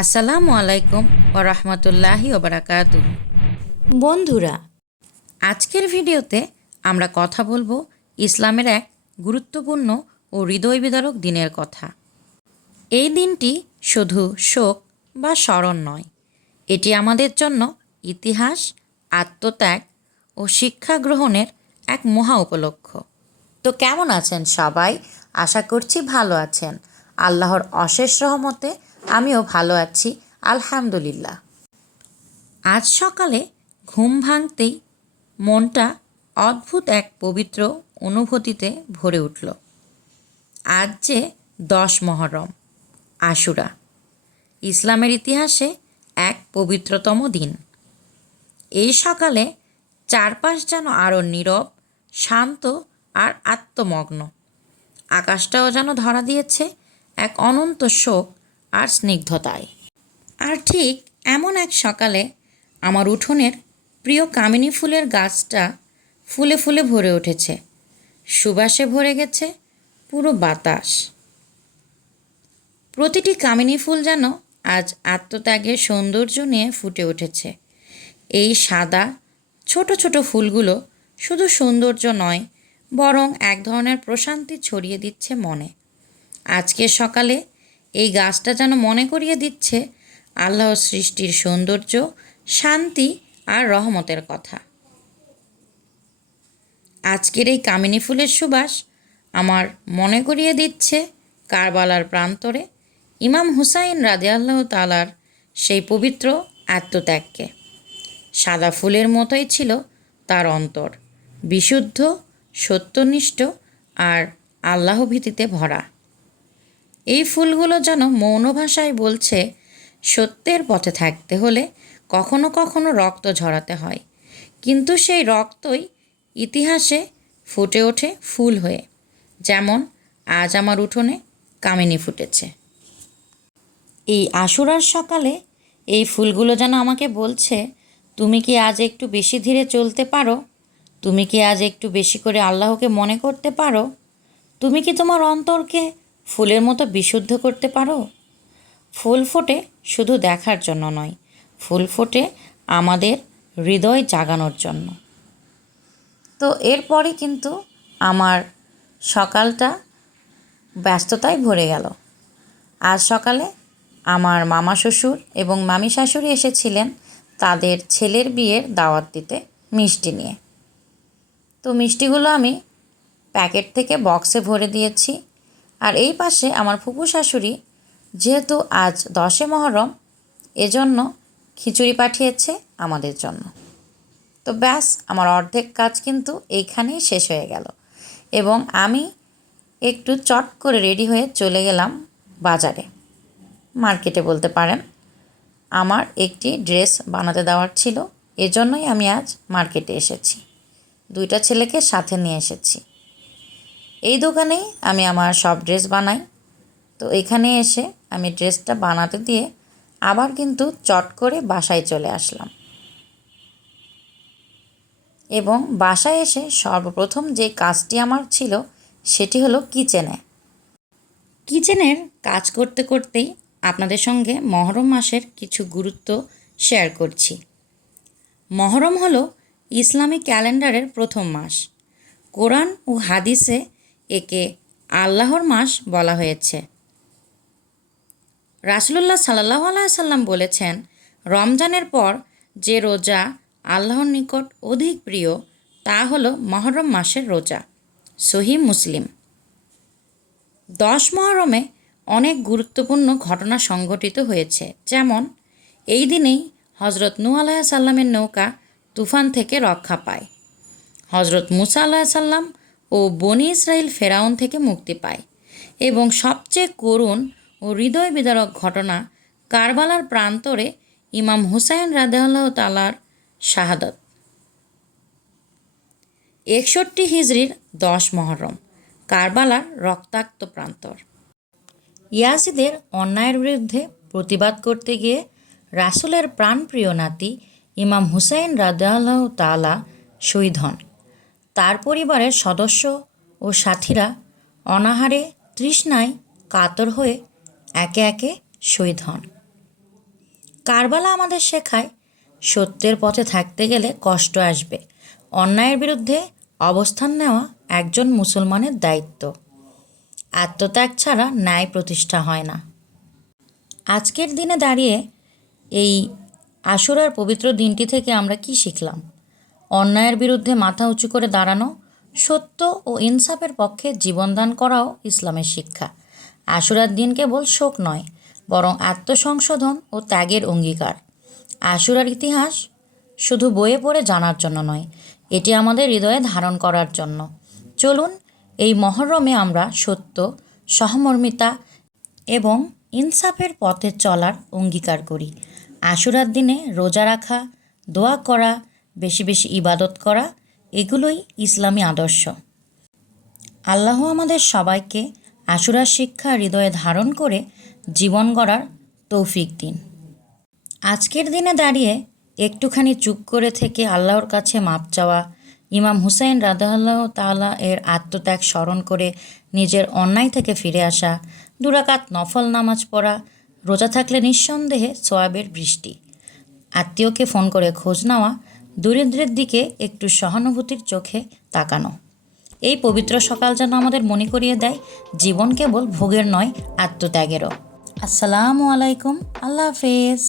আসসালামু আলাইকুম ও রহমতুল্লাহি ওবরাকাতু। বন্ধুরা, আজকের ভিডিওতে আমরা কথা বলবো ইসলামের এক গুরুত্বপূর্ণ ও হৃদয় বিদারক দিনের কথা। এই দিনটি শুধু শোক বা স্মরণ নয়, এটি আমাদের জন্য ইতিহাস, আত্মত্যাগ ও শিক্ষা গ্রহণের এক মহা উপলক্ষ। তো কেমন আছেন সবাই? আশা করছি ভালো আছেন। আল্লাহর অশেষ রহমতে আমিও ভালো আছি, আলহামদুলিল্লাহ। আজ সকালে ঘুম ভাঙতেই মনটা অদ্ভুত এক পবিত্র অনুভূতিতে ভরে উঠল। আজ যে 10 মহরম, আশুরা, ইসলামের ইতিহাসে এক পবিত্রতম দিন। এই সকালে চারপাশ যেন আরও নীরব, শান্ত আর আত্মমগ্ন। আকাশটাও যেন ধরা দিয়েছে এক অনন্ত শোক আর স্নিগ্ধতায়। আর ঠিক এমন এক সকালে আমার উঠোনের প্রিয় কামিনী ফুলের গাছটা ফুলে ফুলে ভরে উঠেছে, সুবাসে ভরে গেছে পুরো বাতাস। প্রতিটি কামিনী ফুল যেন আজ আত্মত্যাগের সৌন্দর্য নিয়ে ফুটে উঠেছে। এই সাদা ছোট ছোট ফুলগুলো শুধু সৌন্দর্য নয়, বরং এক ধরনের প্রশান্তি ছড়িয়ে দিচ্ছে মনে। আজকের সকালে এই গাছটা যেন মনে করিয়ে দিচ্ছে আল্লাহর সৃষ্টির সৌন্দর্য, শান্তি আর রহমতের কথা। আজকের এই কামিনী ফুলের সুবাস আমার মনে করিয়ে দিচ্ছে কারবালার প্রান্তরে ইমাম হুসাইন রাদিয়াল্লাহু তাআলার সেই পবিত্র আত্মত্যাগকে। সাদা ফুলের মতোই ছিল তার অন্তর, বিশুদ্ধ, সত্যনিষ্ঠ আর আল্লাহ ভীতিতে ভরা। এই ফুলগুলো যেন মৌন ভাষায় বলছে, সত্যের পথে থাকতে হলে কখনো কখনো রক্ত ঝরাতে হয়, কিন্তু সেই রক্তই ইতিহাসে ফুটে ওঠে ফুল হয়ে। যেমন আজ আমার উঠোনে কামিনী ফুটেছে। এই আশুরার সকালে এই ফুলগুলো যেন আমাকে বলছে, তুমি কি আজ একটু বেশি ধীরে চলতে পারো? তুমি কি আজ একটু বেশি করে আল্লাহকে মনে করতে পারো? তুমি কি তোমার অন্তরকে ফুলের মতো বিশুদ্ধ করতে পারো? ফুল ফোটে শুধু দেখার জন্য নয়, ফুল ফোটে আমাদের হৃদয় জাগানোর জন্য। তো এরপরে কিন্তু আমার সকালটা ব্যস্ততায় ভরে গেল। আজ সকালে আমার মামা শ্বশুর এবং মামি শাশুড়ি এসেছিলেন তাদের ছেলের বিয়ের দাওয়াত দিতে মিষ্টি নিয়ে। তো মিষ্টিগুলো আমি প্যাকেট থেকে বক্সে ভরে দিয়েছি। আর এই পাশে আমার ফুপু শাশুড়ি, যেহেতু আজ 10 মহরম, এজন্য খিচুড়ি পাঠিয়েছে আমাদের জন্য। তো ব্যাস, আমার অর্ধেক কাজ কিন্তু এইখানেই শেষ হয়ে গেল এবং আমি একটু চট করে রেডি হয়ে চলে গেলাম বাজারে, মার্কেটে বলতে পারেন। আমার একটি ড্রেস বানাতে দেওয়ার ছিল, এজন্যই আমি আজ মার্কেটে এসেছি। 2টা ছেলেকে সাথে নিয়ে এসেছি। এই দোকানেই আমি আমার সব ড্রেস বানাই। তো এখানে এসে আমি ড্রেসটা বানাতে দিয়ে আবার কিন্তু চট করে বাসায় চলে আসলাম। এবং বাসায় এসে সর্বপ্রথম যে কাজটি আমার ছিল সেটি হলো কিচেনের কাজ করতে করতেই আপনাদের সঙ্গে মহরম মাসের কিছু গুরুত্ব শেয়ার করছি। মহরম হলো ইসলামী ক্যালেন্ডারের প্রথম মাস। কোরআন ও হাদিসে একে আল্লাহর মাস বলা হয়েছে। রাসূলুল্লাহ সাল্লাল্লাহু আলাইহি সাল্লাম বলেছেন, রমজানের পর যে রোজা আল্লাহর নিকট অধিক প্রিয় তা হলো মহরম মাসের রোজা। সহিহ মুসলিম। 10 মহরমে অনেক গুরুত্বপূর্ণ ঘটনা সংঘটিত হয়েছে। যেমন এই দিনেই হজরত নূহ আলাইহিস সালামের নৌকা তুফান থেকে রক্ষা পায়, হজরত মুসা আলাইহিস সালাম ও বনি ইসরাইল ফেরাউন থেকে মুক্তি পায়, এবং সবচেয়ে করুণ ও হৃদয় বিদারক ঘটনা কারবালার প্রান্তরে ইমাম হুসাইন রাদিয়াল্লাহু তাআলার শাহাদত। 61 হিজরির 10 মহরম, কারবালার রক্তাক্ত প্রান্তর। ইয়াজিদের অন্যায়ের বিরুদ্ধে প্রতিবাদ করতে গিয়ে রাসূলের প্রাণপ্রিয় নাতি ইমাম হুসাইন রাদিয়াল্লাহু তাআলা শহীদ হন। তার পরিবারের সদস্য ও সাথীরা অনাহারে তৃষ্ণায় কাতর হয়ে একে একে শহীদ হন। কারবালা আমাদের শেখায় সত্যের পথে থাকতে গেলে কষ্ট আসবে। অন্যায়ের বিরুদ্ধে অবস্থান নেওয়া একজন মুসলমানের দায়িত্ব। আত্মত্যাগ ছাড়া ন্যায় প্রতিষ্ঠা হয় না। আজকের দিনে দাঁড়িয়ে এই আশুরার পবিত্র দিনটি থেকে আমরা কি শিখলাম? অন্যায়ের বিরুদ্ধে মাথা উঁচু করে দাঁড়ানো, সত্য ও ইনসাফের পক্ষে জীবনদান করাও ইসলামের শিক্ষা। আশুরার দিন কেবল শোক নয়, বরং আত্মসংশোধন ও ত্যাগের অঙ্গীকার। আশুরার ইতিহাস শুধু বইয়ে পড়ে জানার জন্য নয়, এটি আমাদের হৃদয়ে ধারণ করার জন্য। চলুন এই মহরমে আমরা সত্য, সহমর্মিতা এবং ইনসাফের পথে চলার অঙ্গীকার করি। আশুরার দিনে রোজা রাখা, দোয়া করা, বেশি বেশি ইবাদত করা, এগুলোই ইসলামী আদর্শ। আল্লাহ আমাদের সবাইকে আশুরার শিক্ষা হৃদয়ে ধারণ করে জীবন গড়ার তৌফিক দিন। আজকের দিনে দাঁড়িয়ে একটুখানি চুপ করে থেকে আল্লাহর কাছে মাপ চাওয়া, ইমাম হুসাইন রাদিয়াল্লাহু তাআলা এর আত্মত্যাগ স্মরণ করে নিজের অন্যায় থেকে ফিরে আসা, 2 রাকাত নফল নামাজ পড়া, রোজা থাকলে নিঃসন্দেহে সোয়াবের বৃষ্টি, আত্মীয়কে ফোন করে খোঁজ নেওয়া, দরিদ্রের দিকে একটু সহানুভূতির চোখে তাকানো। এই পবিত্র সকাল যেন আমাদের মনে করিয়ে দেয় জীবন কেবল ভোগের নয়, আত্মত্যাগেরও। আসসালামু আলাইকুম, আল্লাহ হাফেজ।